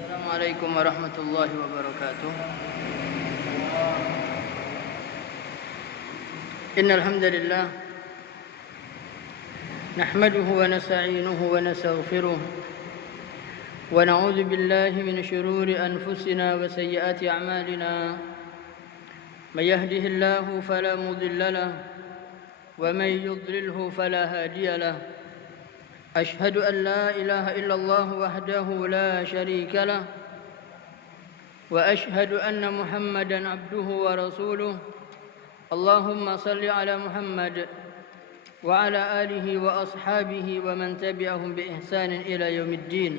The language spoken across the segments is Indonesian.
السلام عليكم ورحمة الله وبركاته. إن الحمد لله نحمده ونستعينه ونستغفره ونعوذ بالله من شرور أنفسنا وسيئات أعمالنا. من يهده الله فلا مضل له ومن يضلله فلا هادي له. أشهد أن لا إله إلا الله وحده لا شريك له وأشهد أن محمدا عبده ورسوله. اللهم صل على محمد وعلى آله وأصحابه ومن تبعهم بإحسان إلى يوم الدين.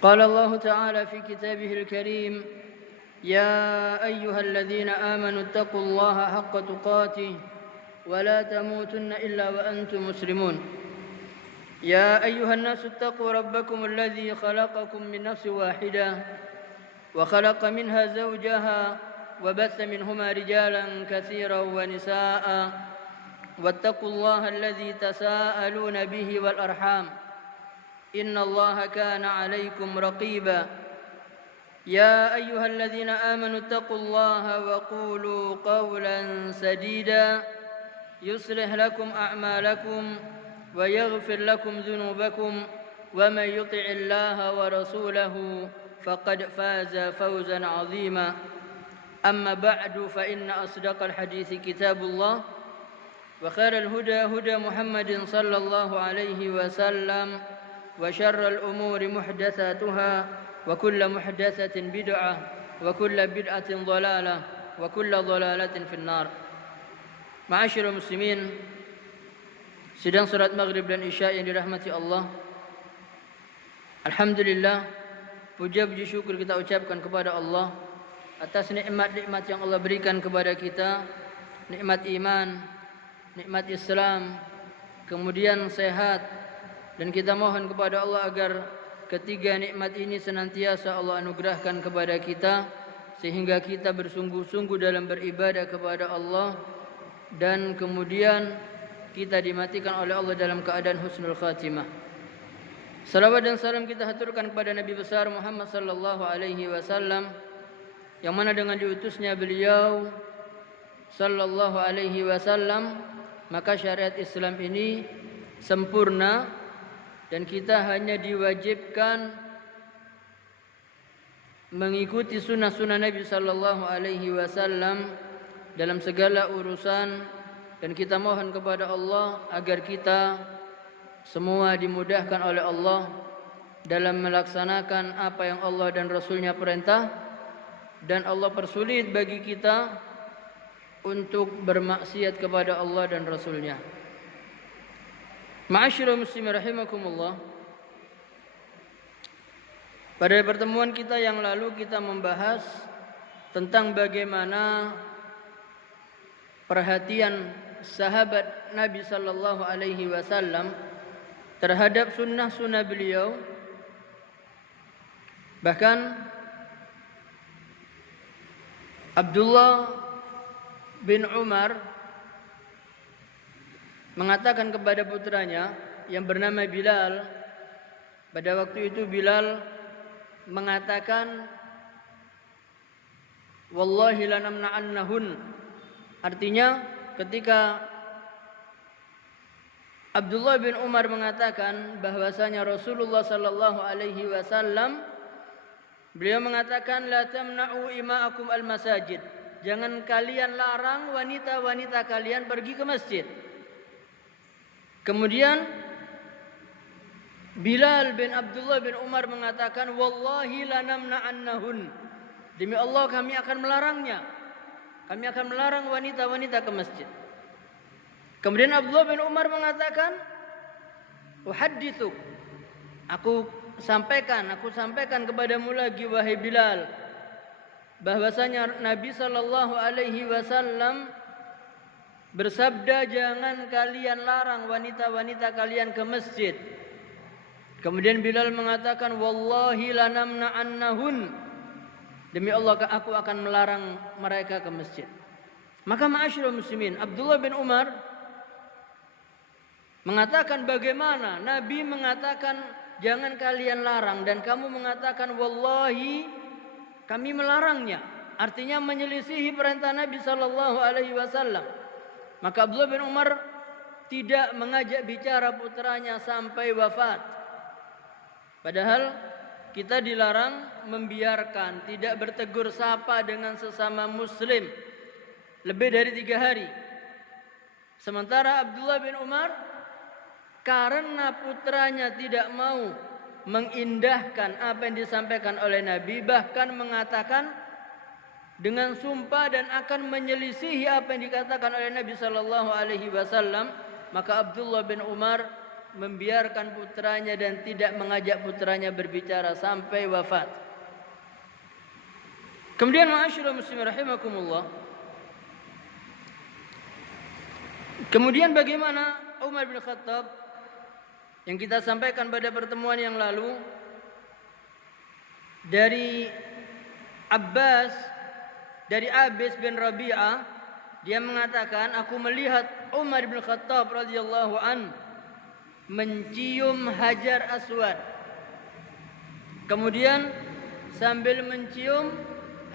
قال الله تعالى في كتابه الكريم: يا أيها الذين آمنوا اتقوا الله حق تقاته ولا تموتن إلا وأنتم مسلمون. يا أيها الناس اتقوا ربكم الذي خلقكم من نفس واحدة وخلق منها زوجها وبث منهما رجالا كثيرا ونساء واتقوا الله الذي تساءلون به والأرحام إن الله كان عليكم رقيبا. يا أيها الذين آمنوا اتقوا الله وقولوا قولا سديدا يصلح لكم أعمالكم ويغفر لكم ذنوبكم ومن يطع الله ورسوله فقد فاز فوزا عظيما. أما بعد فإن أصدق الحديث كتاب الله وخير الهدى هدى محمد صلى الله عليه وسلم وشر الأمور محدثاتها وكل محدثة بدعة وكل بدعة ضلالة وكل ضلالة في النار. Ma'asyiral muslimin, sidang salat maghrib dan isya yang dirahmati Allah. Alhamdulillah, puja-puji syukur kita ucapkan kepada Allah atas nikmat-nikmat yang Allah berikan kepada kita, nikmat iman, nikmat Islam, kemudian sehat, dan kita mohon kepada Allah agar ketiga nikmat ini senantiasa Allah anugerahkan kepada kita sehingga kita bersungguh-sungguh dalam beribadah kepada Allah dan kemudian kita dimatikan oleh Allah dalam keadaan husnul khatimah. Salawat dan salam kita haturkan kepada Nabi besar Muhammad sallallahu alaihi wasallam, yang mana dengan diutusnya beliau sallallahu alaihi wasallam maka syariat Islam ini sempurna dan kita hanya diwajibkan mengikuti sunnah-sunnah Nabi sallallahu alaihi wasallam dalam segala urusan. Dan kita mohon kepada Allah agar kita semua dimudahkan oleh Allah dalam melaksanakan apa yang Allah dan Rasulnya perintah, dan Allah persulit bagi kita untuk bermaksiat kepada Allah dan Rasulnya. Ma'asyiral muslimin rahimakumullah, pada pertemuan kita yang lalu kita membahas tentang bagaimana perhatian sahabat Nabi sallallahu alaihi wasallam terhadap sunnah-sunnah beliau. Bahkan Abdullah bin Umar mengatakan kepada putranya yang bernama Bilal, pada waktu itu Bilal mengatakan, wallahi lanamna'annahun. Artinya ketika Abdullah bin Umar mengatakan bahwasanya Rasulullah sallallahu alaihi wasallam beliau mengatakan, la tamna'u ima'akum al-masajid, jangan kalian larang wanita-wanita kalian pergi ke masjid. Kemudian Bilal bin Abdullah bin Umar mengatakan, wallahi lanamna'annahun, demi Allah kami akan melarangnya, kami akan melarang wanita-wanita ke masjid. Kemudian Abdullah bin Umar mengatakan, uhadditsuk, aku sampaikan kepadamu lagi wahai Bilal, bahwasanya Nabi sallallahu alaihi wasallam bersabda, jangan kalian larang wanita-wanita kalian ke masjid. Kemudian Bilal mengatakan, wallahi lanamna'annahun, demi Allah aku akan melarang mereka ke masjid. Maka ma'asyiral muslimin, Abdullah bin Umar mengatakan bagaimana Nabi mengatakan jangan kalian larang, dan kamu mengatakan wallahi kami melarangnya, artinya menyelisihi perintah Nabi sallallahu alaihi wasallam. Maka Abdullah bin Umar tidak mengajak bicara putranya sampai wafat. Padahal kita dilarang membiarkan, tidak bertegur sapa dengan sesama muslim lebih dari 3 hari. Sementara Abdullah bin Umar, karena putranya tidak mau mengindahkan apa yang disampaikan oleh Nabi, bahkan mengatakan dengan sumpah dan akan menyelisihi apa yang dikatakan oleh Nabi sallallahu alaihi wasallam, maka Abdullah bin Umar membiarkan putranya dan tidak mengajak putranya berbicara sampai wafat. Kemudian ma'asyiral muslimin rahimakumullah, kemudian bagaimana Umar bin Khattab yang kita sampaikan pada pertemuan yang lalu dari Abis bin Rabi'ah, dia mengatakan, aku melihat Umar bin Khattab radhiyallahu an mencium Hajar Aswad. Kemudian sambil mencium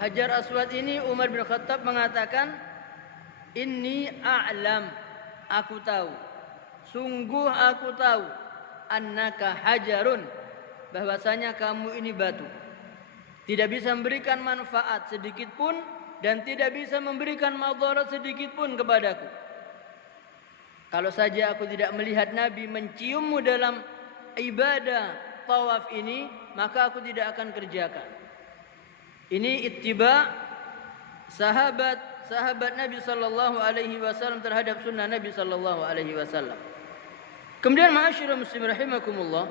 Hajar Aswad ini, Umar bin Khattab mengatakan, inni a'lam, aku tahu, sungguh aku tahu, annaka hajarun, bahwasanya kamu ini batu, tidak bisa memberikan manfaat sedikit pun dan tidak bisa memberikan madarat sedikit pun kepadaku. Kalau saja aku tidak melihat Nabi menciummu dalam ibadah tawaf ini, maka aku tidak akan kerjakan. Ini ittiba sahabat Nabi sallallahu alaihi wasallam terhadap sunnah Nabi sallallahu alaihi wasallam. Kemudian ma'asyiral muslimin rahimakumullah,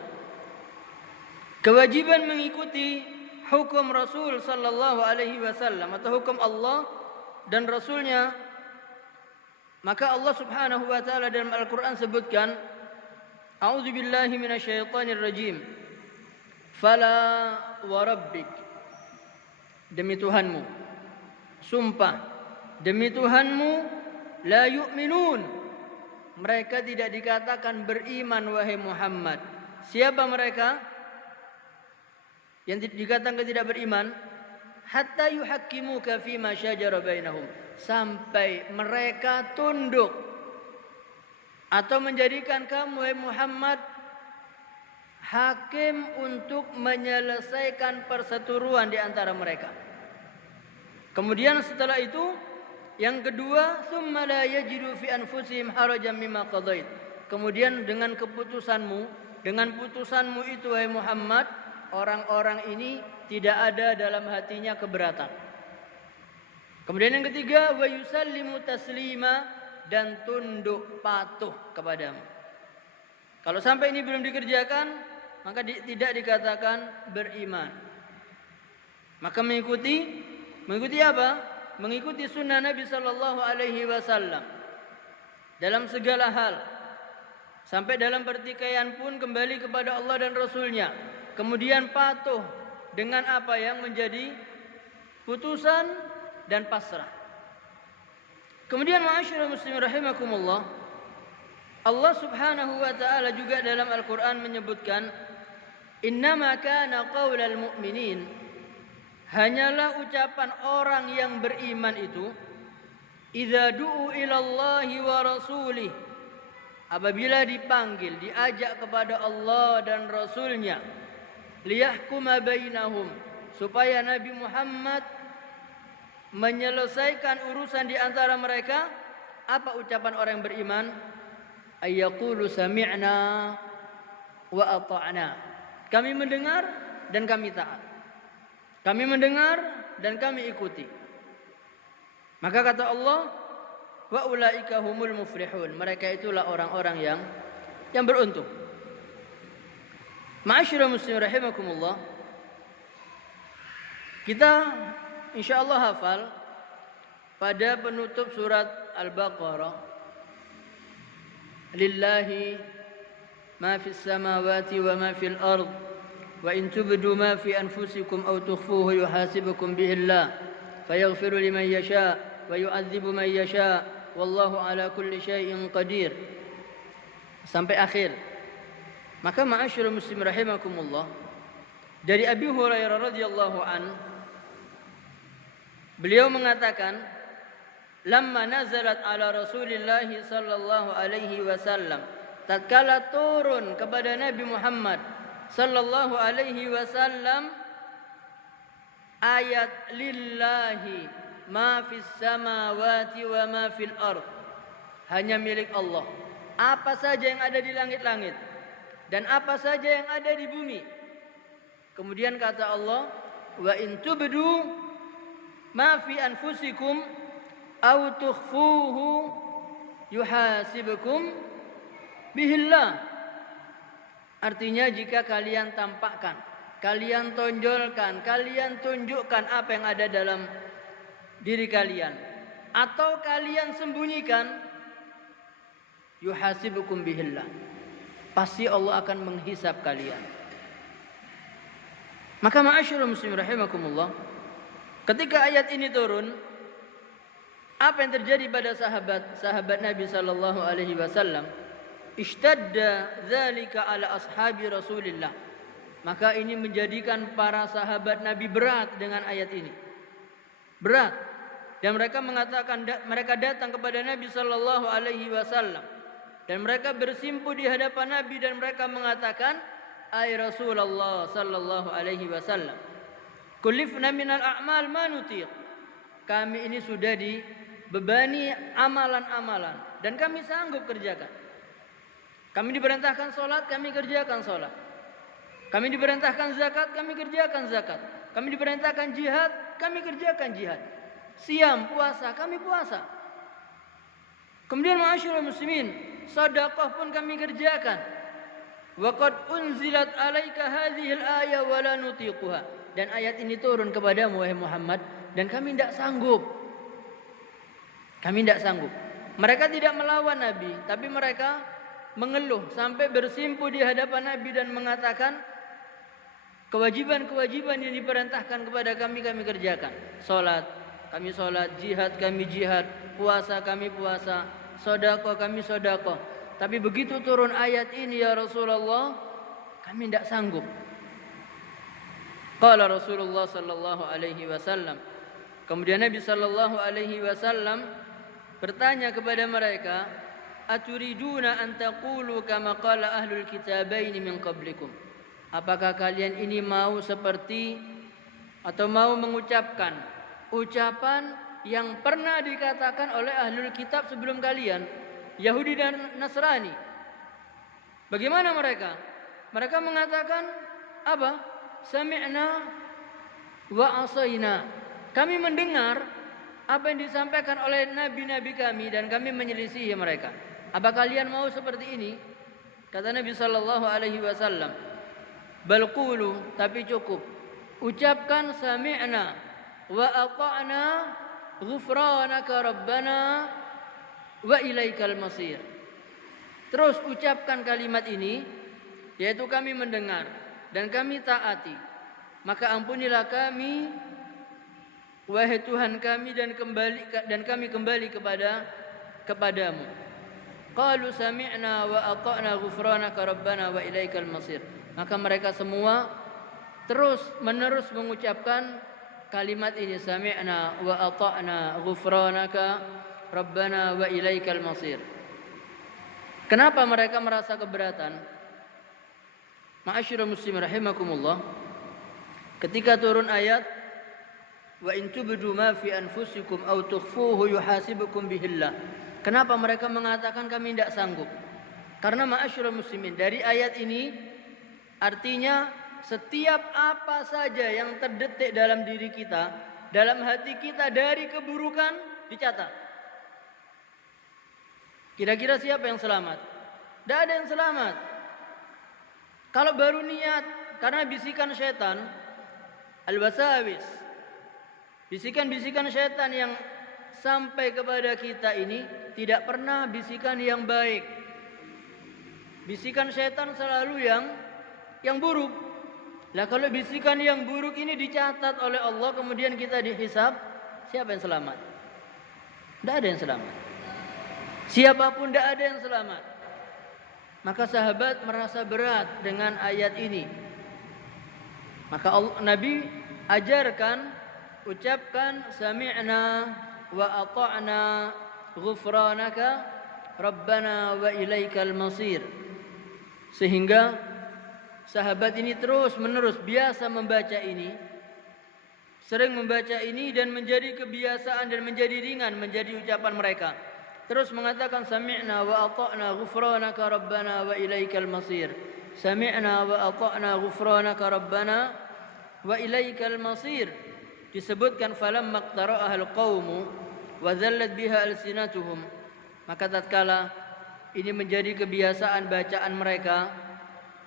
kewajiban mengikuti hukum Rasul sallallahu alaihi wasallam atau hukum Allah dan Rasulnya. Maka Allah Subhanahu wa taala dalam Al-Qur'an sebutkan, a'udzubillahi minasyaitonir rajim, fala wa rabbik, demi Tuhanmu, sumpah demi Tuhanmu, la yu'minun, mereka tidak dikatakan beriman wahai Muhammad. Siapa mereka yang dikatakan tidak beriman? Hatta yuhakkimuka fima syajara bainahum, sampai mereka tunduk atau menjadikan kamu wahai Muhammad hakim untuk menyelesaikan perseteruan di antara mereka. Kemudian setelah itu yang kedua, summa la yajidu fi anfusihim harajan mimma qadait, kemudian dengan keputusanmu, dengan putusanmu itu wahai Muhammad, orang-orang ini tidak ada dalam hatinya keberatan. Kemudian yang ketiga, wa yusallimu taslima, dan tunduk patuh kepadamu. Kalau sampai ini belum dikerjakan, maka tidak dikatakan beriman. Maka mengikuti apa? Mengikuti sunnah Nabi sallallahu alaihi wasallam dalam segala hal. Sampai dalam pertikaian pun kembali kepada Allah dan Rasulnya. Kemudian patuh dengan apa yang menjadi putusan dan pasrah. Kemudian ma'asyiral muslimin rahimakumullah, Allah Subhanahu wa taala juga dalam Al-Qur'an menyebutkan, innama kana qaulal mu'minin, hanyalah ucapan orang yang beriman itu, idza du'u ilallahi wa rasulih, apabila dipanggil, diajak kepada Allah dan Rasulnya, liyahkuma bainahum, supaya Nabi Muhammad menyelesaikan urusan di antara mereka. Apa ucapan orang yang beriman? Ayyaqulu sami'na wa ata'na, kami mendengar dan kami taat, kami mendengar dan kami ikuti. Maka kata Allah, wa ulaika humul muflihun, mereka itulah orang-orang yang beruntung. Ma'asyiral muslimin rahimakumullah, kita insyaallah hafal pada penutup surat Al-Baqarah, lillahi ma fis samawati wa ma fil ard wa in tubdu ma fi anfusikum aw tukhfuhu yuhasibukum bihi Allah fayaghfiru liman yasha wa yu'adzibu man yasha wallahu ala kulli syai'in qadir, sampai akhir. Maka ma'asyiral muslim rahimakumullah, dari Abi Hurairah radhiyallahu an, beliau mengatakan, lamma nazalat ala Rasulillah sallallahu alaihi wasallam, tatkala turun kepada Nabi Muhammad sallallahu alaihi wasallam ayat lillahi ma fis samawati wa ma fil ard, hanya milik Allah apa saja yang ada di langit-langit dan apa saja yang ada di bumi. Kemudian kata Allah, wa in tubdu ma fi anfusikum aw tukhfuhu yuhasibukum bihillah. Artinya jika kalian tampakkan, kalian tonjolkan, kalian tunjukkan apa yang ada dalam diri kalian, atau kalian sembunyikan, yuhasibukum bihillah, pasti Allah akan menghisab kalian. Maka ma'asyiral muslimin rahimakumullah, ketika ayat ini turun, apa yang terjadi pada sahabat Nabi sallallahu alaihi wasallam? Ishtadda dzalika ala ashabi Rasulillah. Maka ini menjadikan para sahabat Nabi berat dengan ayat ini. Berat. Dan mereka mengatakan, mereka datang kepada Nabi sallallahu alaihi wasallam dan mereka bersimpu di hadapan Nabi dan mereka mengatakan, ay Rasulullah sallallahu alaihi wasallam, kullifna minal a'mal ma nutiq. Kami ini sudah dibebani amalan-amalan dan kami sanggup kerjakan. Kami diperintahkan salat, kami kerjakan salat. Kami diperintahkan zakat, kami kerjakan zakat. Kami diperintahkan jihad, kami kerjakan jihad. Siam, puasa, kami puasa. Kemudian ma'asyiral muslimin, sedekah pun kami kerjakan. Wa qad unzilat 'alaika hadhil ayah wa la nutiquha. Dan ayat ini turun kepadamu wahai Muhammad dan kami tidak sanggup. Kami tidak sanggup. Mereka tidak melawan Nabi, tapi mereka mengeluh sampai bersimpu di hadapan Nabi dan mengatakan, kewajiban-kewajiban yang diperintahkan kepada kami, kami kerjakan. Salat, kami salat, jihad, kami jihad, puasa, kami puasa, sedekah, kami sedekah. Tapi begitu turun ayat ini, ya Rasulullah, kami tidak sanggup. Qala Rasulullah sallallahu alaihi wasallam. Kemudian Nabi sallallahu alaihi wasallam bertanya kepada mereka, aturiduna an taqulu kama qala ahlul kitabaini min qablikum. Apakah kalian ini mau seperti atau mau mengucapkan ucapan yang pernah dikatakan oleh ahlul kitab sebelum kalian, Yahudi dan Nasrani? Bagaimana mereka? Mereka mengatakan apa? Sami'na wa asaina. Kami mendengar apa yang disampaikan oleh nabi-nabi kami dan kami menyelisihi mereka. Apa kalian mau seperti ini? Kata Nabi sallallahu alaihi wasallam, bal qulu, tapi cukup ucapkan sami'na wa ata'na ghufranaka rabbana wa ilaikal masir. Terus ucapkan kalimat ini, yaitu kami mendengar dan kami taati, maka ampunilah kami wahai Tuhan kami dan kami kembali kepadamu. Qalu sami'na wa ata'na ghufranaka rabbana wa ilaikal masir. Maka mereka semua terus menerus mengucapkan kalimat ini, sami'na wa ata'na ghufranaka rabbana wa ilaikal masir. Kenapa mereka merasa keberatan? Ma'asyiral muslimin rahimakumullah, ketika turun ayat wa in tubdu ma fi anfusikum aw tukhfuhu yuhasibukum bihillah, kenapa mereka mengatakan kami tidak sanggup? Karena ma'asyiral muslimin, dari ayat ini artinya setiap apa saja yang terdetik dalam diri kita, dalam hati kita dari keburukan dicatat. Kira-kira siapa yang selamat? Tidak ada yang selamat. Kalau baru niat, karena bisikan syaitan, al-wasawis, bisikan-bisikan syaitan yang sampai kepada kita ini tidak pernah bisikan yang baik. Bisikan syaitan selalu yang buruk. Lah kalau bisikan yang buruk ini dicatat oleh Allah, kemudian kita dihisab, siapa yang selamat? Tidak ada yang selamat. Siapapun tidak ada yang selamat. Maka sahabat merasa berat dengan ayat ini. Maka Nabi ajarkan, ucapkan sami'na wa ata'na ghufranaka rabbana wa ilaikal masir. Sehingga sahabat ini terus menerus biasa membaca ini, sering membaca ini, dan menjadi kebiasaan dan menjadi ringan menjadi ucapan mereka. Terus mengatakan sami'na wa ata'na ghufranaka rabbana wa ilaikal masir. Sami'na wa ata'na ghufranaka rabbana wa ilaikal masir. Disebutkan falamma qtara'ahal qaumu wa dhallat biha alsinatuhum. Maka tatkala ini menjadi kebiasaan bacaan mereka,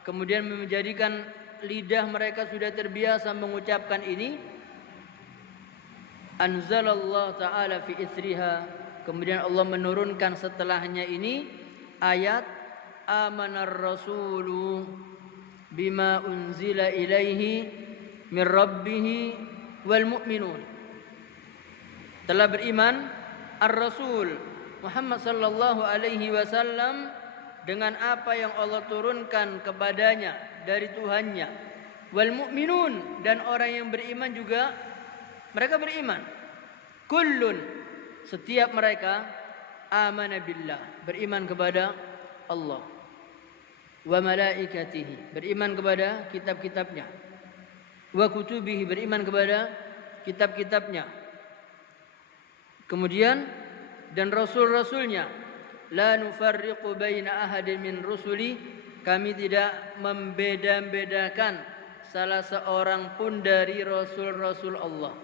kemudian menjadikan lidah mereka sudah terbiasa mengucapkan ini, anzalallahu ta'ala fi isriha. Kemudian Allah menurunkan setelahnya ini ayat amanar rasulu bima unzila ilaihi min rabbih wal mu'minun. Telah beriman ar-rasul Muhammad sallallahu alaihi wasallam dengan apa yang Allah turunkan kepadanya dari Tuhannya. Wal mu'minun, dan orang yang beriman juga mereka beriman. Kullun, setiap mereka amana billah, beriman kepada Allah, wa malaikatihi, beriman kepada kitab-kitabnya, wa kutubihi, beriman kepada kitab-kitabnya, kemudian dan rasul-rasulnya. La nufarriqu baina ahadin min rusuli, kami tidak membeda-bedakan salah seorang pun dari rasul-rasul Allah.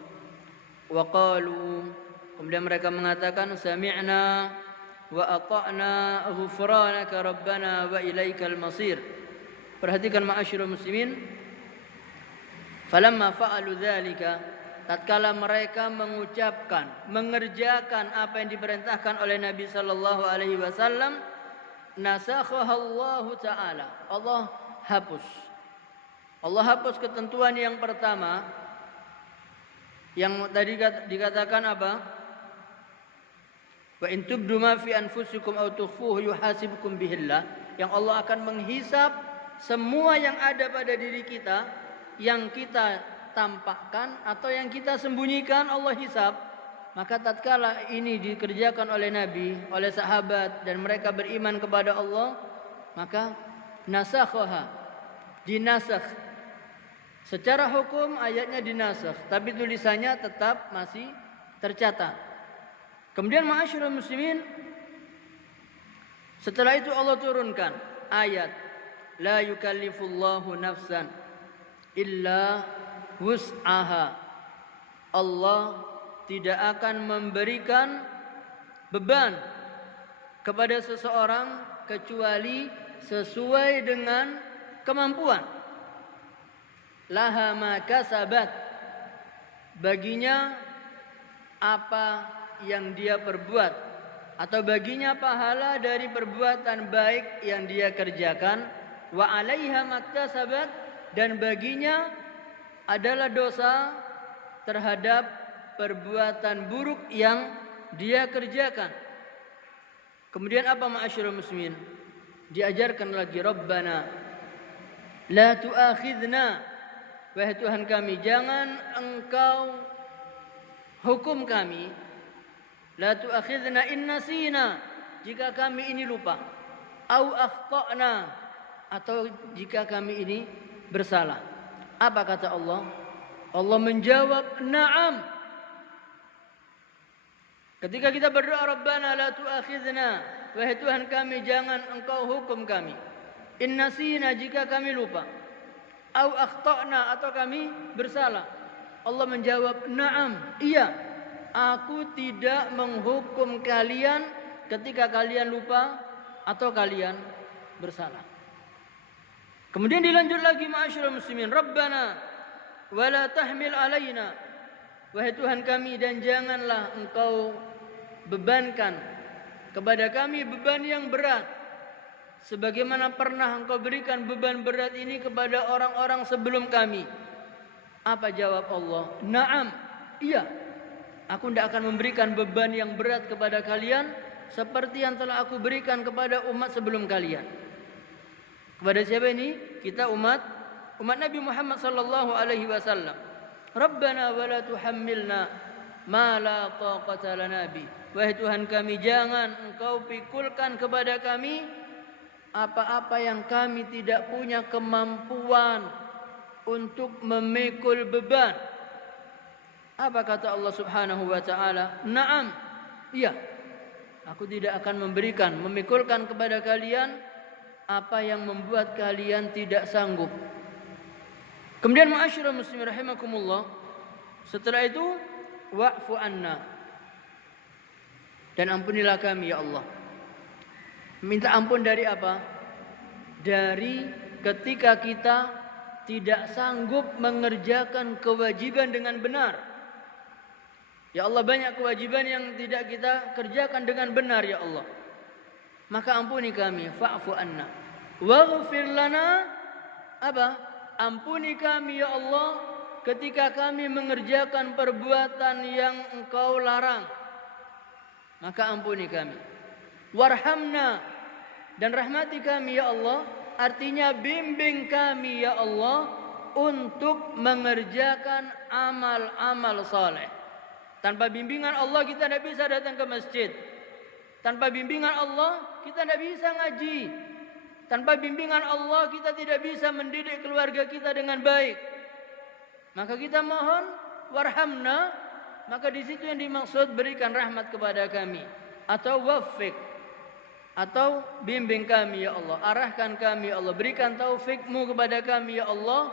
Wa qalu, kemudian mereka mengatakan sami'na wa ata'na ghufranaka rabbana wa ilaikal masir. Perhatikan ma'asyiral muslimin, falamma fa'alu dzalika, tatkala mereka mengucapkan, mengerjakan apa yang diperintahkan oleh Nabi sallallahu alaihi wasallam, nasakhahallahu taala, Allah hapus. Allah hapus ketentuan yang pertama yang tadi dikatakan apa? Wa in tubdu ma fi anfusikum aw tukhfuhu yuhasibukum bihillah, yang Allah akan menghisab semua yang ada pada diri kita, yang kita tampakkan atau yang kita sembunyikan, Allah hisab. Maka tatkala ini dikerjakan oleh Nabi, oleh sahabat, dan mereka beriman kepada Allah, maka nasakhaha, dinasakh. Secara hukum ayatnya dinasakh, tapi tulisannya tetap masih tercatat. Kemudian ma'asyiral muslimin, setelah itu Allah turunkan ayat la yukallifullahu nafsan illa wus'aha. Allah tidak akan memberikan beban kepada seseorang kecuali sesuai dengan kemampuan. Laha ma kasabat, baginya apa yang dia perbuat, atau baginya pahala dari perbuatan baik yang dia kerjakan. Wa 'alaiha maktasabat, dan baginya adalah dosa terhadap perbuatan buruk yang dia kerjakan. Kemudian apa ma'asyiral muslimin? Diajarkan lagi, Rabbana la tu'akhidna, wahai Tuhan kami, jangan engkau hukum kami, la tu'akhidna in nasina, jika kami ini lupa, au akhtana, atau jika kami ini bersalah. Apa kata Allah? Allah menjawab na'am. Ketika kita berdoa Rabbana la tu'akhidna, wahai Tuhan kami, jangan engkau hukum kami, in nasina, jika kami lupa, au akhtana, atau kami bersalah. Allah menjawab na'am, iya, aku tidak menghukum kalian ketika kalian lupa atau kalian bersalah. Kemudian dilanjut lagi ma'asyiral muslimin, Rabbana wala tahmil alaina, wahai Tuhan kami, dan janganlah engkau bebankan kepada kami beban yang berat, sebagaimana pernah engkau berikan beban berat ini kepada orang-orang sebelum kami. Apa jawab Allah? Na'am, iya, aku tidak akan memberikan beban yang berat kepada kalian seperti yang telah aku berikan kepada umat sebelum kalian. Kepada siapa ini? Kita umat Nabi Muhammad sallallahu alaihi wasallam. Rabbana wa la tuhammilna ma la taqata lana bi. Wahai Tuhan kami, jangan Engkau pikulkan kepada kami apa-apa yang kami tidak punya kemampuan untuk memikul beban. Apa kata Allah Subhanahu wa taala? Naam. Iya. Aku tidak akan memikulkan kepada kalian apa yang membuat kalian tidak sanggup. Kemudian ma'asyiral muslimin rahimakumullah, setelah itu wa'fu anna, dan ampunilah kami ya Allah. Minta ampun dari apa? Dari ketika kita tidak sanggup mengerjakan kewajiban dengan benar. Ya Allah, banyak kewajiban yang tidak kita kerjakan dengan benar ya Allah. Maka ampuni kami, fa'fu anna. Waghfir lana, apa? Ampuni kami ya Allah ketika kami mengerjakan perbuatan yang Engkau larang. Maka ampuni kami. Warhamna, dan rahmati kami ya Allah. Artinya bimbing kami ya Allah untuk mengerjakan amal-amal saleh. Tanpa bimbingan Allah kita tidak bisa datang ke masjid. Tanpa bimbingan Allah kita tidak bisa ngaji. Tanpa bimbingan Allah kita tidak bisa mendidik keluarga kita dengan baik. Maka kita mohon warhamna, maka di situ yang dimaksud berikan rahmat kepada kami, atau waffiq, atau bimbing kami ya Allah, arahkan kami ya Allah, berikan taufikmu kepada kami ya Allah.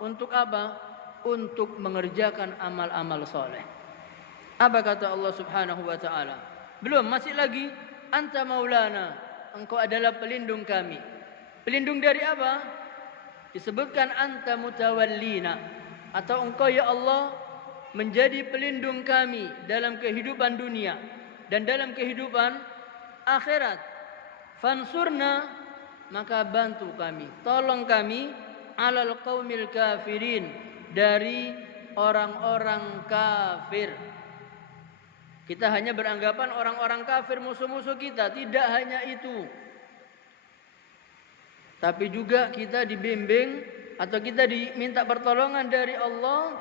Untuk apa? Untuk mengerjakan amal-amal soleh. Apa kata Allah Subhanahu wa ta'ala? Belum, masih lagi. Anta maulana, Engkau adalah pelindung kami. Pelindung dari apa? Disebutkan anta mutawallina, atau Engkau ya Allah menjadi pelindung kami dalam kehidupan dunia dan dalam kehidupan akhirat. Fansurna, maka bantu kami, tolong kami, alal qaumil kafirin, dari orang-orang kafir. Kita hanya beranggapan orang-orang kafir musuh-musuh kita. Tidak hanya itu, tapi juga kita dibimbing atau kita diminta pertolongan dari Allah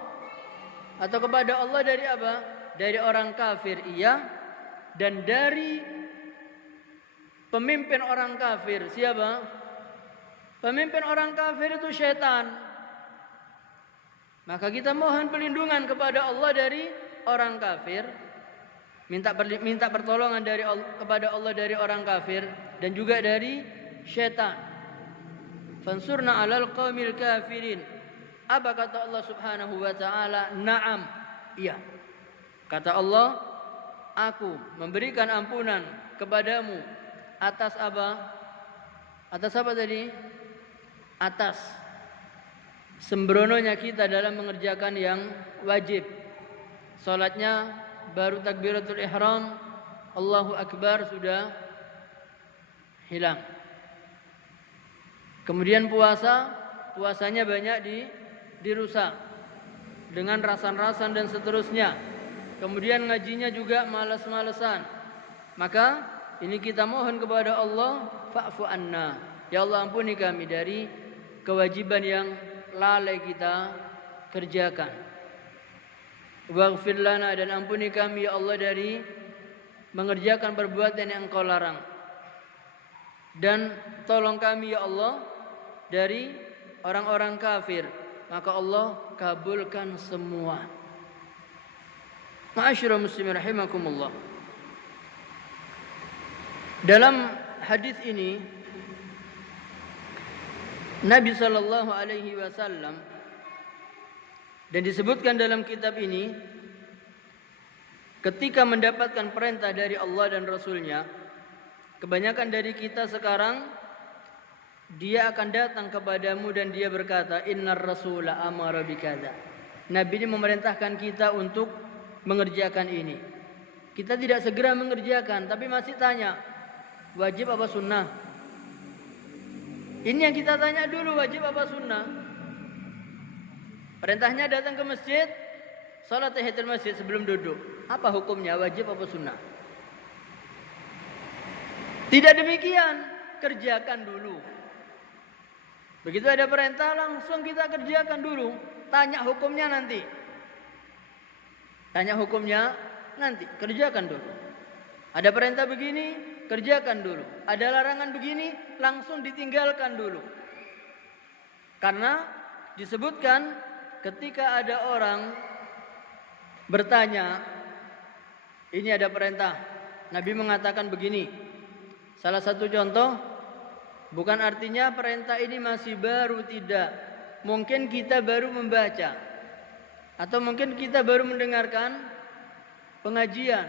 atau kepada Allah dari apa? Dari orang kafir, iya, dan dari pemimpin orang kafir. Siapa? Pemimpin orang kafir itu syaitan. Maka kita mohon perlindungan kepada Allah dari orang kafir. Minta pertolongan kepada Allah dari orang kafir dan juga dari syaitan. Fansurna 'alal qaumil kafirin. Apa kata Allah Subhanahu wa taala? Naam. Iya. Kata Allah, aku memberikan ampunan kepadamu atas apa? Atas apa tadi? Atas sembrononya kita dalam mengerjakan yang wajib. Salatnya baru takbiratul ihram, Allahu Akbar sudah hilang. Kemudian puasanya banyak dirusak dengan rasan-rasan dan seterusnya. Kemudian ngajinya juga malas-malesan. Maka ini kita mohon kepada Allah, fa'fu anna. Ya Allah, ampuni kami dari kewajiban yang lalai kita kerjakan. Waghfir lana, dan ampuni kami ya Allah dari mengerjakan perbuatan yang Engkau larang. Dan tolong kami ya Allah dari orang-orang kafir. Maka Allah kabulkan semua. Ma'asyiral muslimin rahimakumullah. Dalam hadis ini Nabi sallallahu alaihi wasallam, dan disebutkan dalam kitab ini, ketika mendapatkan perintah dari Allah dan Rasulnya, kebanyakan dari kita sekarang, dia akan datang kepadamu dan dia berkata, innar rasula amara bikadza. Nabi ini memerintahkan kita untuk mengerjakan ini. Kita tidak segera mengerjakan, tapi masih tanya, wajib apa sunnah? Ini yang kita tanya dulu, wajib apa sunnah? Perintahnya datang ke masjid, salat tahiyatul masjid sebelum duduk. Apa hukumnya? Wajib apa sunnah? Tidak demikian, kerjakan dulu. Begitu ada perintah langsung kita kerjakan dulu. Tanya hukumnya nanti. Tanya hukumnya nanti, kerjakan dulu. Ada perintah begini, kerjakan dulu. Ada larangan begini, langsung ditinggalkan dulu. Karena disebutkan ketika ada orang bertanya, ini ada perintah, Nabi mengatakan begini. Salah satu contoh, bukan artinya perintah ini masih baru, tidak. Mungkin kita baru membaca, atau mungkin kita baru mendengarkan pengajian.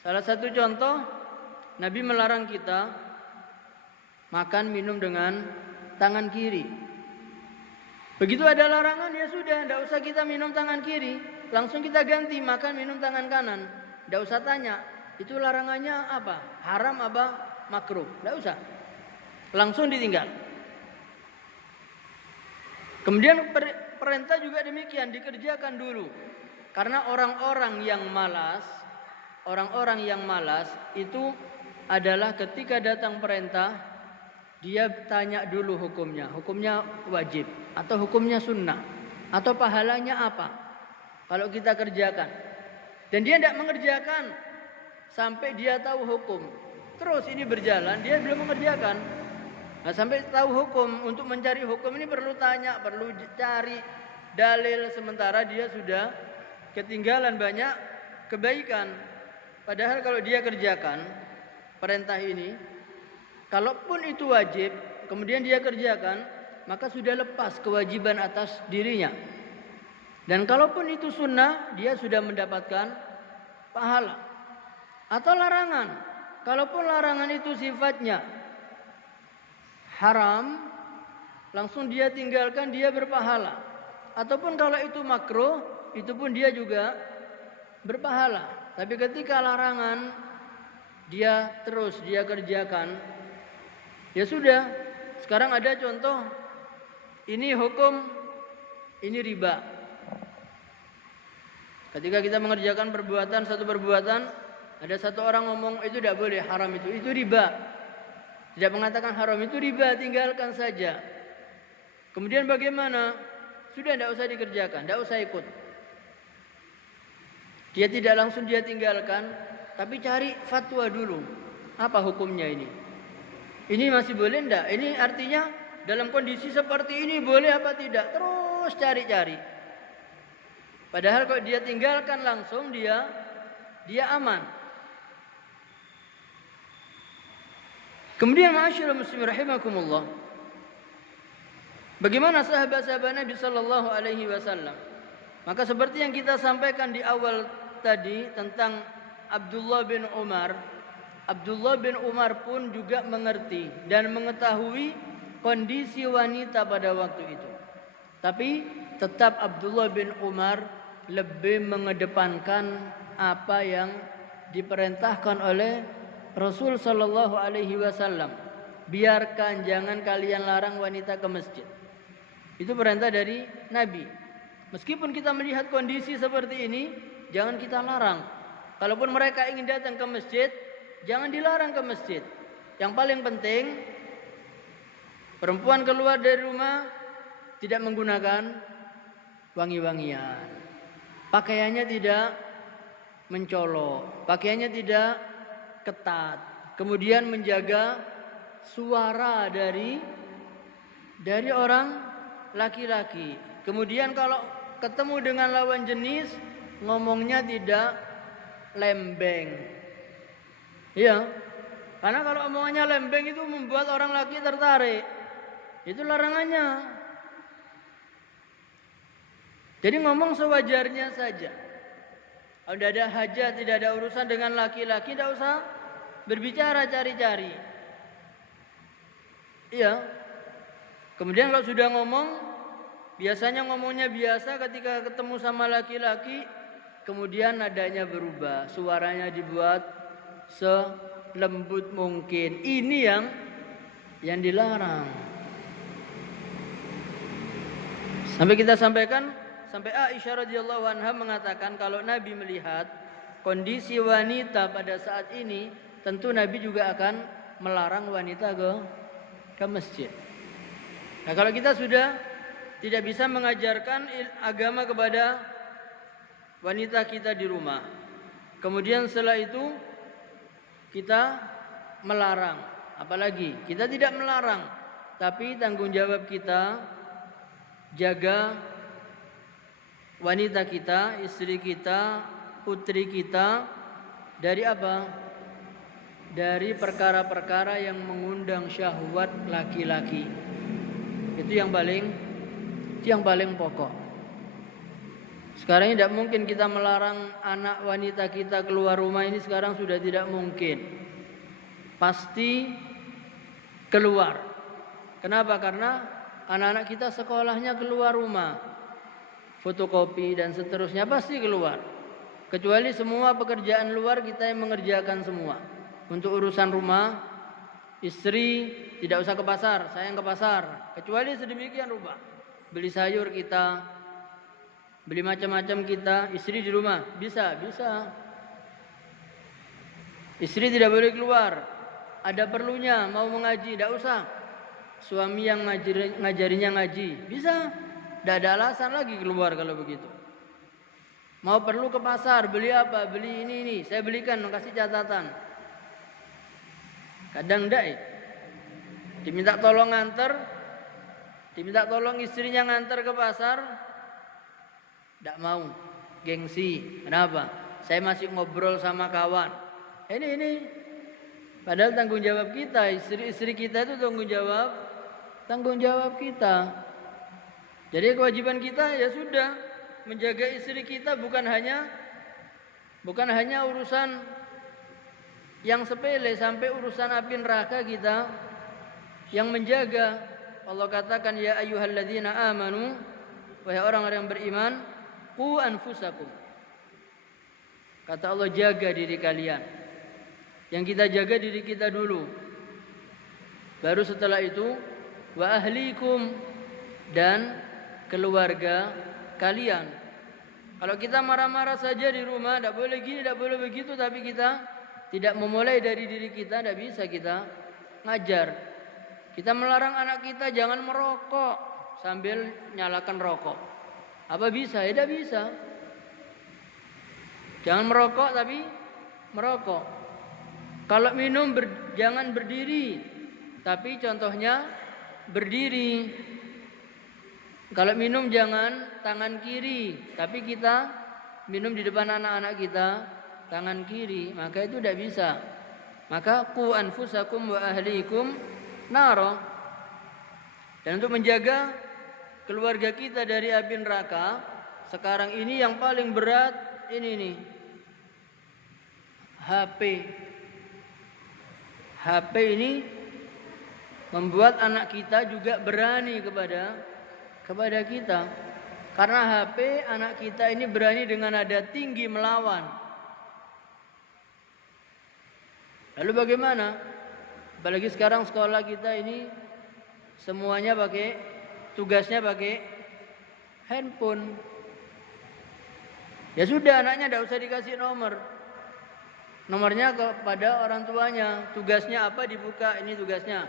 Salah satu contoh, Nabi melarang kita makan minum dengan tangan kiri. Begitu ada larangan, ya sudah, tidak usah kita minum tangan kiri, langsung kita ganti makan minum tangan kanan. Tidak usah tanya, itu larangannya apa? Haram apa makruh? Tidak usah, langsung ditinggal. Kemudian perintah juga demikian, dikerjakan dulu. Karena orang-orang yang malas itu adalah ketika datang perintah, dia tanya dulu hukumnya. Hukumnya wajib atau hukumnya sunnah atau pahalanya apa kalau kita kerjakan. Dan dia tidak mengerjakan sampai dia tahu hukum. Terus ini berjalan, dia belum mengerjakan. Nah, sampai tahu hukum. Untuk mencari hukum ini perlu tanya, perlu cari dalil, sementara dia sudah ketinggalan banyak kebaikan. Padahal kalau dia kerjakan perintah ini, kalaupun itu wajib, kemudian dia kerjakan, maka sudah lepas kewajiban atas dirinya. Dan kalaupun itu sunnah, dia sudah mendapatkan pahala. Atau larangan, kalaupun larangan itu sifatnya haram, langsung dia tinggalkan, dia berpahala. Ataupun kalau itu makruh, itu pun dia juga berpahala. Tapi ketika larangan dia terus dia kerjakan, ya sudah. Sekarang ada contoh, ini hukum, ini riba. Ketika kita mengerjakan satu perbuatan, ada satu orang ngomong itu tidak boleh, haram itu riba. Tidak mengatakan haram itu riba, tinggalkan saja. Kemudian bagaimana? Sudah, tidak usah dikerjakan, tidak usah ikut. Dia tidak langsung dia tinggalkan, tapi cari fatwa dulu. Apa hukumnya ini? Ini masih boleh tidak? Ini artinya dalam kondisi seperti ini boleh apa tidak? Terus cari-cari. Padahal kalau dia tinggalkan langsung, dia aman. Kemudian ma'asyiral muslimin rahimakumullah, bagaimana sahabat-sahabat Nabi sallallahu alaihi wasallam? Maka seperti yang kita sampaikan di awal tadi tentang Abdullah bin Umar, Abdullah bin Umar pun juga mengerti dan mengetahui kondisi wanita pada waktu itu. Tapi tetap Abdullah bin Umar lebih mengedepankan apa yang diperintahkan oleh Rasul sallallahu alaihi wasallam. Biarkan, jangan kalian larang wanita ke masjid. Itu perintah dari Nabi. Meskipun kita melihat kondisi seperti ini, jangan kita larang. Kalaupun mereka ingin datang ke masjid, jangan dilarang ke masjid. Yang paling penting, perempuan keluar dari rumah tidak menggunakan wangi-wangian. Pakaiannya tidak mencolok, pakaiannya tidak ketat. Kemudian menjaga suara dari orang laki-laki. Kemudian kalau ketemu dengan lawan jenis, ngomongnya tidak lembeng. Iya. Karena kalau omongannya lembeng itu membuat orang laki tertarik. Itu larangannya. Jadi ngomong sewajarnya saja. Kalau tidak ada hajat, tidak ada urusan dengan laki-laki, tidak usah berbicara cari-cari. Iya. Kemudian kalau sudah ngomong, biasanya ngomongnya biasa, ketika ketemu sama laki-laki, kemudian nadanya berubah, suaranya dibuat selembut mungkin. Ini yang dilarang. Sampai kita sampaikan, sampai Aisyah radhiyallahu anha mengatakan kalau Nabi melihat kondisi wanita pada saat ini, tentu Nabi juga akan melarang wanita ke masjid. Nah, kalau kita sudah tidak bisa mengajarkan agama kepada wanita kita di rumah, kemudian setelah itu kita melarang, apalagi kita tidak melarang, tapi tanggung jawab kita jaga wanita kita, istri kita, putri kita dari apa? Dari perkara-perkara yang mengundang syahwat laki-laki. Itu yang paling pokok. Sekarang ini tidak mungkin kita melarang anak wanita kita keluar rumah, ini sekarang sudah tidak mungkin. Pasti keluar. Kenapa? Karena anak-anak kita sekolahnya keluar rumah, fotokopi dan seterusnya pasti keluar. Kecuali semua pekerjaan luar kita yang mengerjakan semua. Untuk urusan rumah, istri tidak usah ke pasar, saya yang ke pasar. Kecuali sedemikian rupa. Beli sayur kita, beli macam-macam kita, istri di rumah. Bisa. Istri tidak boleh keluar. Ada perlunya, mau mengaji, tidak usah. Suami yang ngajarinya ngaji. Bisa. Tidak ada alasan lagi keluar kalau begitu. Mau perlu ke pasar, beli apa? Beli ini. Saya belikan, kasih catatan. Kadang tidak. Diminta tolong nganter, diminta tolong istrinya nganter ke pasar, tidak mau, gengsi. Kenapa? Saya masih ngobrol sama kawan. Ini. Padahal tanggung jawab kita, istri kita itu tanggung jawab kita. Jadi kewajiban kita ya sudah menjaga istri kita, bukan hanya urusan yang sepele, sampai urusan api neraka kita yang menjaga. Allah katakan, ya ayyuhalladzina amanu, wahai orang-orang yang beriman, qu anfusakum. Kata Allah, jaga diri kalian. Yang kita jaga diri kita dulu. Baru setelah itu wa ahlikum, dan keluarga kalian. Kalau kita marah-marah saja di rumah, tidak boleh gini, tidak boleh begitu, tapi kita tidak memulai dari diri kita, tidak bisa kita ngajar. Kita melarang anak kita jangan merokok sambil nyalakan rokok. Apa bisa? Ya tidak bisa. Jangan merokok tapi merokok. Kalau minum jangan berdiri, tapi contohnya berdiri. Kalau minum jangan tangan kiri, tapi kita minum di depan anak-anak kita tangan kiri, maka itu tidak bisa. Maka qu anfusakum wa ahlikum naro. Dan untuk menjaga keluarga kita dari api neraka, sekarang ini yang paling berat ini nih, HP ini membuat anak kita juga berani kepada kita. Karena HP anak kita ini berani dengan nada tinggi melawan. Lalu bagaimana? Apalagi sekarang sekolah kita ini semuanya tugasnya pakai handphone. Ya sudah, anaknya tidak usah dikasih nomornya kepada orang tuanya. Tugasnya apa, dibuka, ini tugasnya.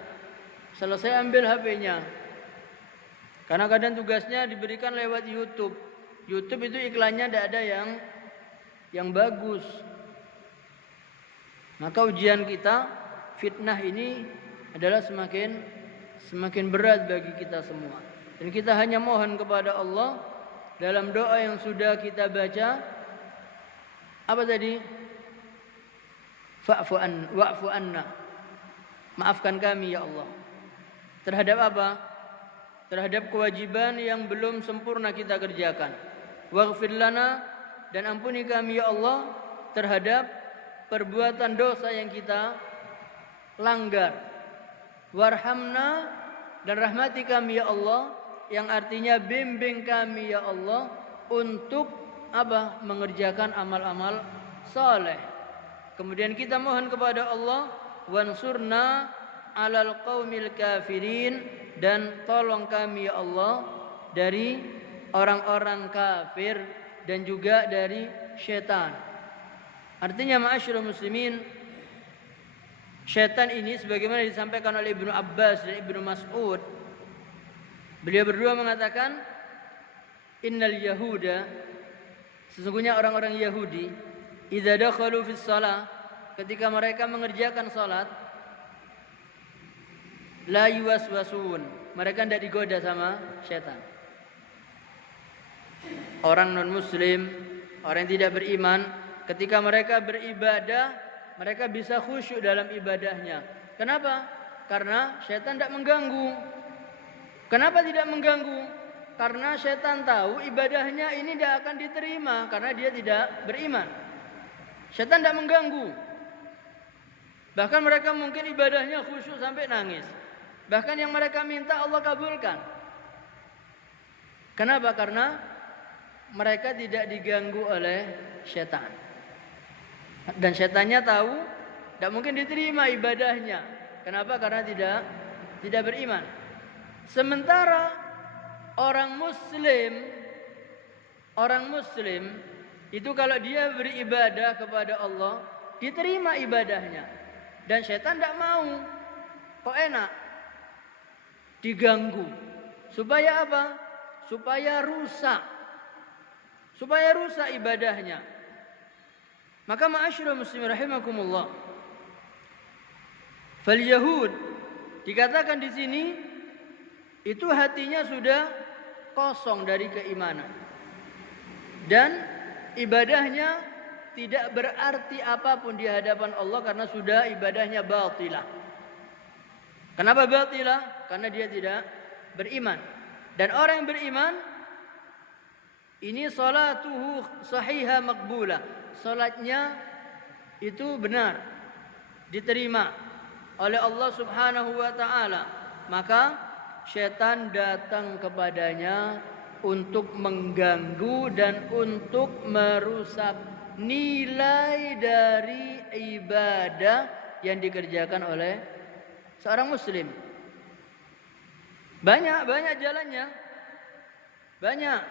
Selesai ambil HP-nya. Karena kadang tugasnya diberikan lewat YouTube. YouTube itu iklannya tidak ada yang bagus. Maka ujian kita, fitnah ini adalah semakin berat bagi kita semua. Dan kita hanya mohon kepada Allah dalam doa yang sudah kita baca. Apa tadi? Wa'fu anna. Maafkan kami ya Allah. Terhadap apa? Terhadap kewajiban yang belum sempurna kita kerjakan. Waghfir lana, dan ampuni kami ya Allah terhadap perbuatan dosa yang kita langgar. Warhamna, dan rahmati kami ya Allah, yang artinya bimbing kami ya Allah untuk apa? Mengerjakan amal-amal saleh. Kemudian kita mohon kepada Allah, wansurna 'alal qaumil kafirin, dan tolong kami ya Allah dari orang-orang kafir dan juga dari syaitan. Artinya ma'asyiral muslimin, syaitan ini sebagaimana disampaikan oleh Ibnu Abbas dan Ibnu Mas'ud, Beliau berdua mengatakan, innal yahuda, sesungguhnya orang-orang Yahudi, idza dakhalu fis shalah, ketika mereka mengerjakan salat, la yuwaswasun, mereka tidak digoda sama setan. Orang non muslim, orang yang tidak beriman, ketika mereka beribadah, mereka bisa khusyuk dalam ibadahnya. Kenapa? Karena setan tidak mengganggu. Kenapa tidak mengganggu? Karena setan tahu ibadahnya ini tidak akan diterima karena dia tidak beriman. Setan tidak mengganggu. Bahkan mereka mungkin ibadahnya khusyuk sampai nangis. Bahkan yang mereka minta Allah kabulkan. Kenapa? Karena mereka tidak diganggu oleh setan. Dan setannya tahu tidak mungkin diterima ibadahnya. Kenapa? Karena tidak beriman. Sementara orang muslim itu kalau dia beribadah kepada Allah, diterima ibadahnya. Dan setan tidak mau. Kok enak? Diganggu. Supaya apa? Supaya rusak ibadahnya. Maka ma'asyiral muslimin rahimakumullah, fal yahud dikatakan di sini itu hatinya sudah kosong dari keimanan dan ibadahnya tidak berarti apapun di hadapan Allah karena sudah ibadahnya batilah. Kenapa batilah? Karena dia tidak beriman. Dan orang yang beriman ini salatuhu sahihah maqbulah. Salatnya itu benar, diterima oleh Allah Subhanahu wa taala. Maka syaitan datang kepadanya untuk mengganggu dan untuk merusak nilai dari ibadah yang dikerjakan oleh seorang muslim. Banyak jalannya. Banyak.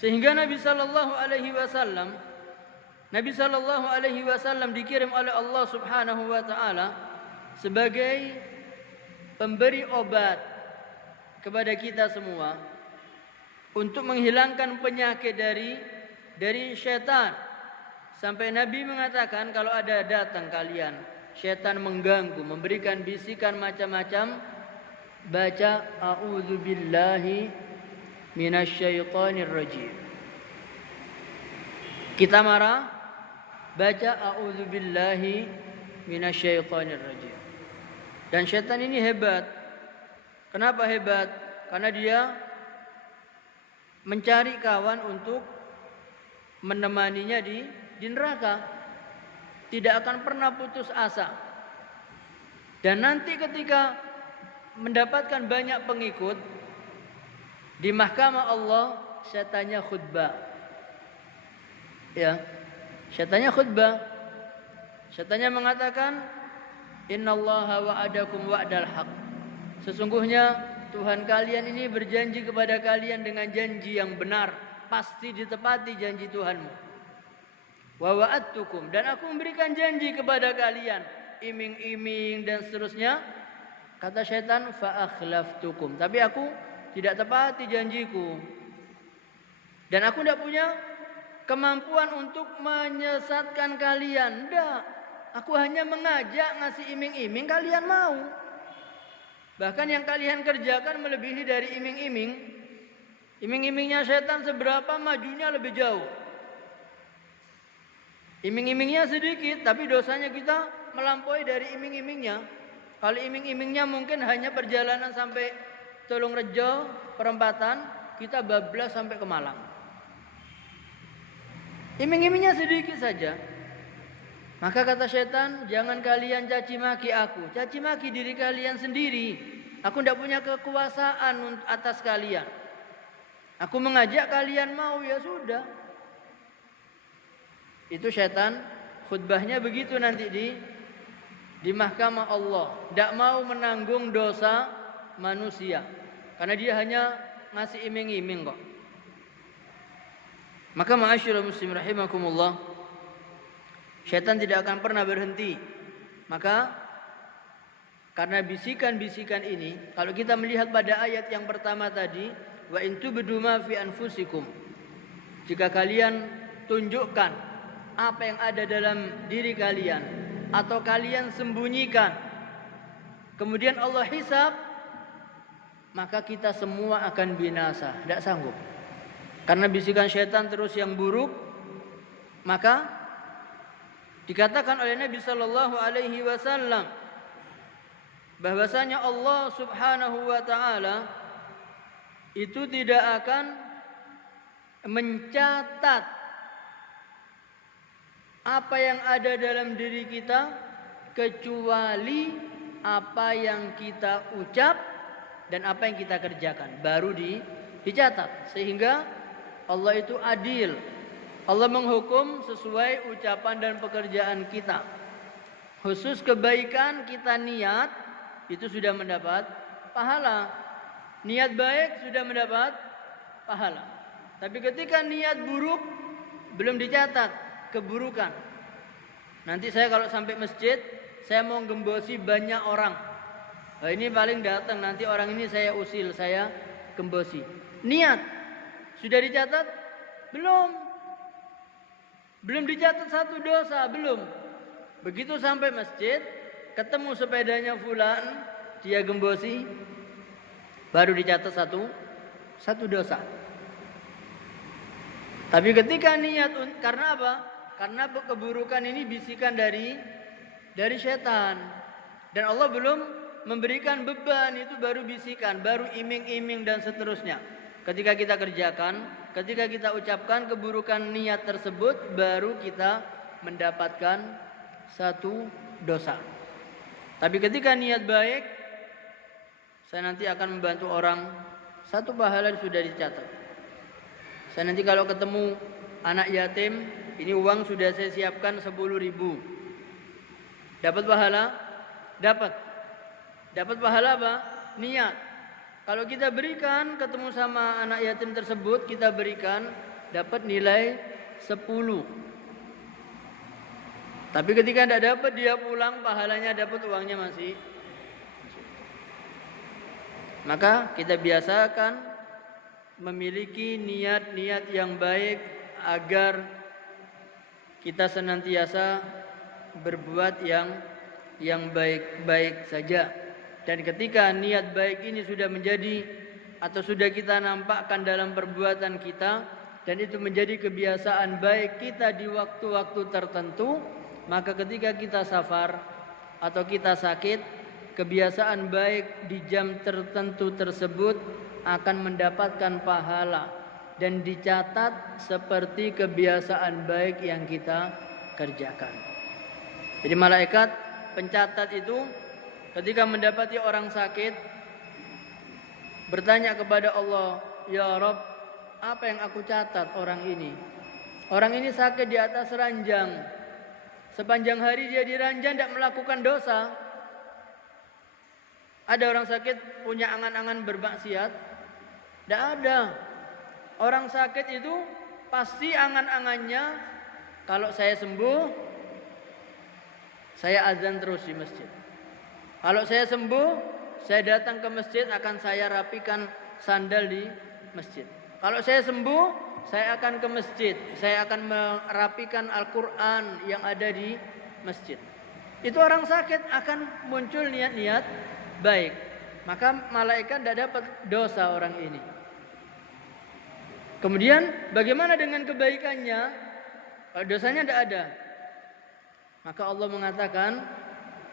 Sehingga Nabi sallallahu alaihi wasallam dikirim oleh Allah Subhanahu wa taala sebagai pemberi obat kepada kita semua untuk menghilangkan penyakit dari syaitan. Sampai Nabi mengatakan kalau ada datang kalian syaitan mengganggu, memberikan bisikan macam-macam, baca a'udzubillahi minasyaitonir rajim. Kita marah, baca a'udzubillahi minasyaitonir rajim. Dan syaitan ini hebat. Kenapa hebat? Karena dia mencari kawan untuk menemaninya di neraka. Tidak akan pernah putus asa. Dan nanti ketika mendapatkan banyak pengikut di mahkamah Allah, syaitannya khutbah. Ya, syaitannya khutbah. Syaitannya mengatakan, innallaha wa'adakum wa'dal haq. Sesungguhnya Tuhan kalian ini berjanji kepada kalian dengan janji yang benar, pasti ditepati janji Tuhanmu. Wa wa'adtukum, dan aku memberikan janji kepada kalian, iming-iming dan seterusnya. Kata syaitan, fa akhlaftukum, tapi aku tidak tepati janjiku. Dan aku tidak punya kemampuan untuk menyesatkan kalian. Tidak, aku hanya mengajak, ngasih iming-iming, kalian mau. Bahkan yang kalian kerjakan melebihi dari iming-iming. Iming-imingnya syaitan seberapa, majunya lebih jauh. Iming-imingnya sedikit, tapi dosanya kita melampaui dari iming-imingnya. Kalau iming-imingnya mungkin hanya perjalanan sampai Tulungrejo, perempatan, kita bablas sampai ke Malang. Iming-imingnya sedikit saja. Maka kata syaitan, jangan kalian caci maki aku, caci maki diri kalian sendiri. Aku tidak punya kekuasaan atas kalian. Aku mengajak kalian mau, ya sudah. Itu syaitan khutbahnya begitu nanti di mahkamah Allah. Tidak mau menanggung dosa manusia, karena dia hanya ngasih iming-iming kok. Maka ma'asyiral muslimin rahimakumullah, syaitan tidak akan pernah berhenti. Maka Karena bisikan-bisikan ini, kalau kita melihat pada ayat yang pertama tadi, wa in tubdu ma fi anfusikum, jika kalian tunjukkan apa yang ada dalam diri kalian atau kalian sembunyikan, kemudian Allah hisab, maka kita semua akan binasa, tidak sanggup. Karena bisikan syaitan terus yang buruk, maka dikatakan oleh Nabi sallallahu alaihi wasallam bahwasanya Allah Subhanahu wa taala itu tidak akan mencatat apa yang ada dalam diri kita kecuali apa yang kita ucap dan apa yang kita kerjakan, baru dicatat. Sehingga Allah itu adil. Allah menghukum sesuai ucapan dan pekerjaan kita. Khusus kebaikan kita niat, itu sudah mendapat pahala. Niat baik sudah mendapat pahala. Tapi ketika niat buruk, belum dicatat keburukan. Nanti saya kalau sampai masjid, saya mau gembosi banyak orang. Nah, ini paling datang, nanti orang ini saya usil, saya gembosi. Niat sudah dicatat? Belum. Belum dicatat satu dosa, belum. Begitu sampai masjid, ketemu sepedanya fulan, dia gembosi, baru dicatat satu dosa. Tapi ketika niat, karena apa? Karena keburukan ini bisikan dari setan. Dan Allah belum memberikan beban, itu baru bisikan, baru iming-iming dan seterusnya. Ketika kita kerjakan, ketika kita ucapkan keburukan niat tersebut, baru kita mendapatkan satu dosa. Tapi ketika niat baik, saya nanti akan membantu orang, satu pahala sudah dicatat. Saya nanti kalau ketemu anak yatim, ini uang sudah saya siapkan 10.000. Dapat pahala? Dapat. Dapat pahala apa? Niat. Kalau kita berikan, ketemu sama anak yatim tersebut, kita berikan, dapat nilai 10. Tapi ketika tidak dapat, dia pulang, pahalanya dapat, uangnya masih. Maka kita biasakan memiliki niat-niat yang baik agar kita senantiasa berbuat yang baik-baik saja. Dan ketika niat baik ini sudah menjadi atau sudah kita nampakkan dalam perbuatan kita, dan itu menjadi kebiasaan baik kita di waktu-waktu tertentu, maka ketika kita safar atau kita sakit, kebiasaan baik di jam tertentu tersebut akan mendapatkan pahala dan dicatat seperti kebiasaan baik yang kita kerjakan. Jadi malaikat pencatat itu ketika mendapati orang sakit bertanya kepada Allah, "Ya Rabb, apa yang aku catat orang ini? Orang ini sakit di atas ranjang. Sepanjang hari dia di ranjang tidak melakukan dosa." Ada orang sakit punya angan-angan bermaksiat? Tidak ada. Orang sakit itu pasti angan-angannya, kalau saya sembuh, saya azan terus di masjid. Kalau saya sembuh, saya datang ke masjid, akan saya rapikan sandal di masjid. Kalau saya sembuh, saya akan ke masjid, saya akan merapikan Al-Quran yang ada di masjid. Itu orang sakit akan muncul niat-niat baik. Maka malaikat tidak dapat dosa orang ini. Kemudian bagaimana dengan kebaikannya? Kalau dosanya tidak ada, maka Allah mengatakan,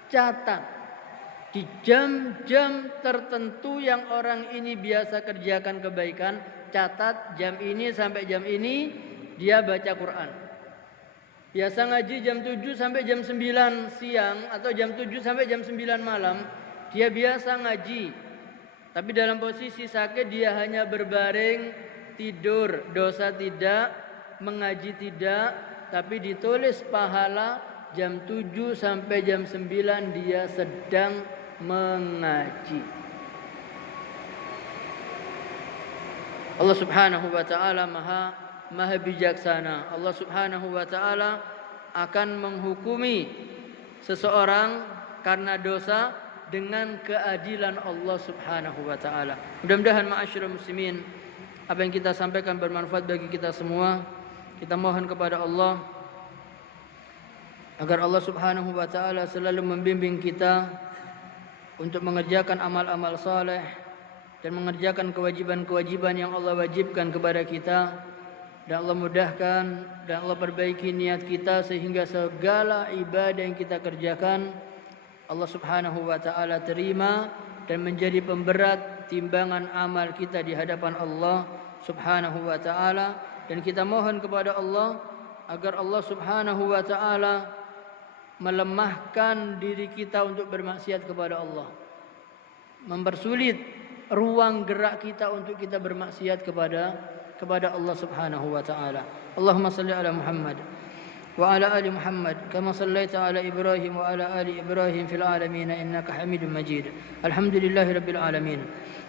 catat di jam-jam tertentu yang orang ini biasa kerjakan kebaikan, catat jam ini sampai jam ini dia baca Quran. Biasa ngaji jam 7 sampai jam 9 siang atau jam 7 sampai jam 9 malam, dia biasa ngaji. Tapi dalam posisi sakit dia hanya berbaring, tidur, dosa tidak, mengaji tidak, tapi ditulis pahala jam 7 sampai jam 9 dia sedang mengaji. Allah Subhanahu wa taala maha bijaksana. Allah Subhanahu wa taala akan menghukumi seseorang karena dosa dengan keadilan Allah Subhanahu wa taala. Mudah-mudahan ma'asyiral muslimin, apa yang kita sampaikan bermanfaat bagi kita semua. Kita mohon kepada Allah agar Allah Subhanahu wa taala selalu membimbing kita untuk mengerjakan amal-amal saleh dan mengerjakan kewajiban-kewajiban yang Allah wajibkan kepada kita. Dan Allah mudahkan dan Allah perbaiki niat kita sehingga segala ibadah yang kita kerjakan Allah Subhanahu wa taala terima dan menjadi pemberat timbangan amal kita di hadapan Allah Subhanahu wa taala. Dan kita mohon kepada Allah agar Allah Subhanahu wa taala melemahkan diri kita untuk bermaksiat kepada Allah, mempersulit ruang gerak kita untuk kita bermaksiat kepada Allah Subhanahu wa taala. Allahumma salli ala Muhammad وعلى آل محمد كما صليت على إبراهيم وعلى آل إبراهيم في العالمين إنك حميد مجيد. الحمد لله رب العالمين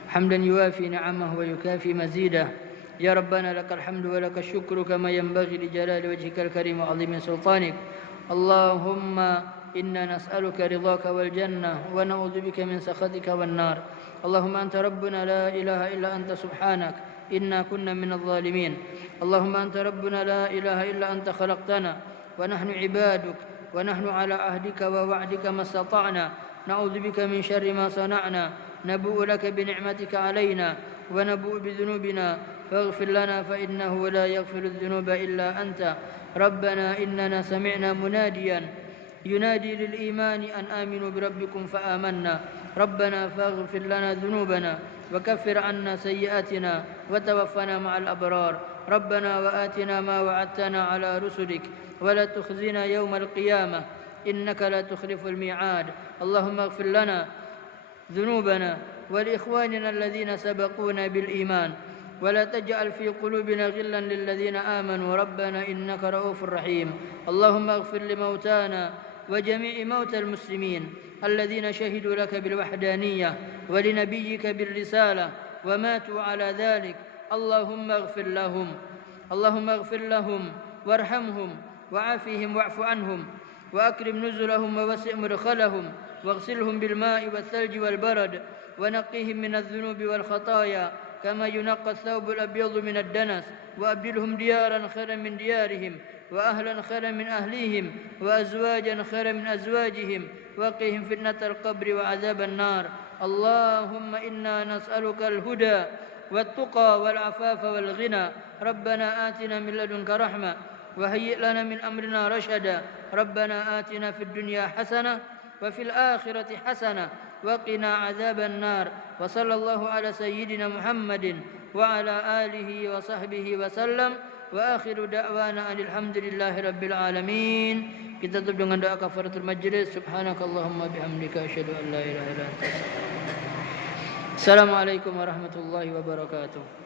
حمدا يوافي نعمه ويكافي مزيده. يا ربنا لك الحمد ولك الشكر كما ينبغي لجلال وجهك الكريم وعظيم سلطانك. اللهم إنا نسألك رضاك والجنة ونعوذ بك من سخطك والنار. اللهم أنت ربنا لا إله إلا أنت سبحانك إنا كنا من الظالمين. اللهم أنت ربنا لا إله إلا أنت خلقتنا ونحن عبادك ونحن على عهدك ووعدك ما استطعنا نعوذ بك من شر ما صنعنا نبوء لك بنعمتك علينا ونبوء بذنوبنا فاغفر لنا فإنه لا يغفر الذنوب إلا أنت. ربنا إننا سمعنا مناديا ينادي للإيمان أن آمنوا بربكم فآمنا ربنا فاغفر لنا ذنوبنا وكفر عنا سيئاتنا وتوفنا مع الأبرار. ربنا وآتنا ما وعدتنا على رسلك ولا تخزنا يوم القيامة إنك لا تخلف الميعاد. اللهم اغفر لنا ذنوبنا ولإخواننا الذين سبقونا بالإيمان ولا تجعل في قلوبنا غلا للذين آمنوا ربنا إنك رؤوف رحيم. اللهم اغفر لموتانا وجميع موتى المسلمين الذين شهدوا لك بالوحدانية ولنبيك بالرسالة وماتوا على ذلك. اللهم اغفر لهم اللهم اغفر لهم وارحمهم وعافهم واعف عنهم وأكرم نزلهم ووسع مدخلهم واغسلهم بالماء والثلج والبرد ونقهم من الذنوب والخطايا كما ينقى الثوب الأبيض من الدنس وأبدلهم ديارا خيرا من ديارهم وأهلا خيرا من أهليهم وأزواجا خيرا من أزواجهم وقهم فتنة القبر وعذاب النار. اللهم إنا نسألك الهدى والتقى والعفاف والغنى. ربنا آتنا من لدنك رحمة وهيئ لنا من أمرنا رشدا. ربنا آتنا في الدنيا حسنة وفي الآخرة حسنة وقنا عذاب النار. وصلى الله على سيدنا محمد وعلى آله وصحبه وسلم وآخر دعوانا أن الحمد لله رب العالمين. Kita tutup dengan doa kafaratul majlis. Subhanakallahumma bihamdika asyhadu an la ilaha illa anta. Assalamualaikum warahmatullahi wabarakatuh.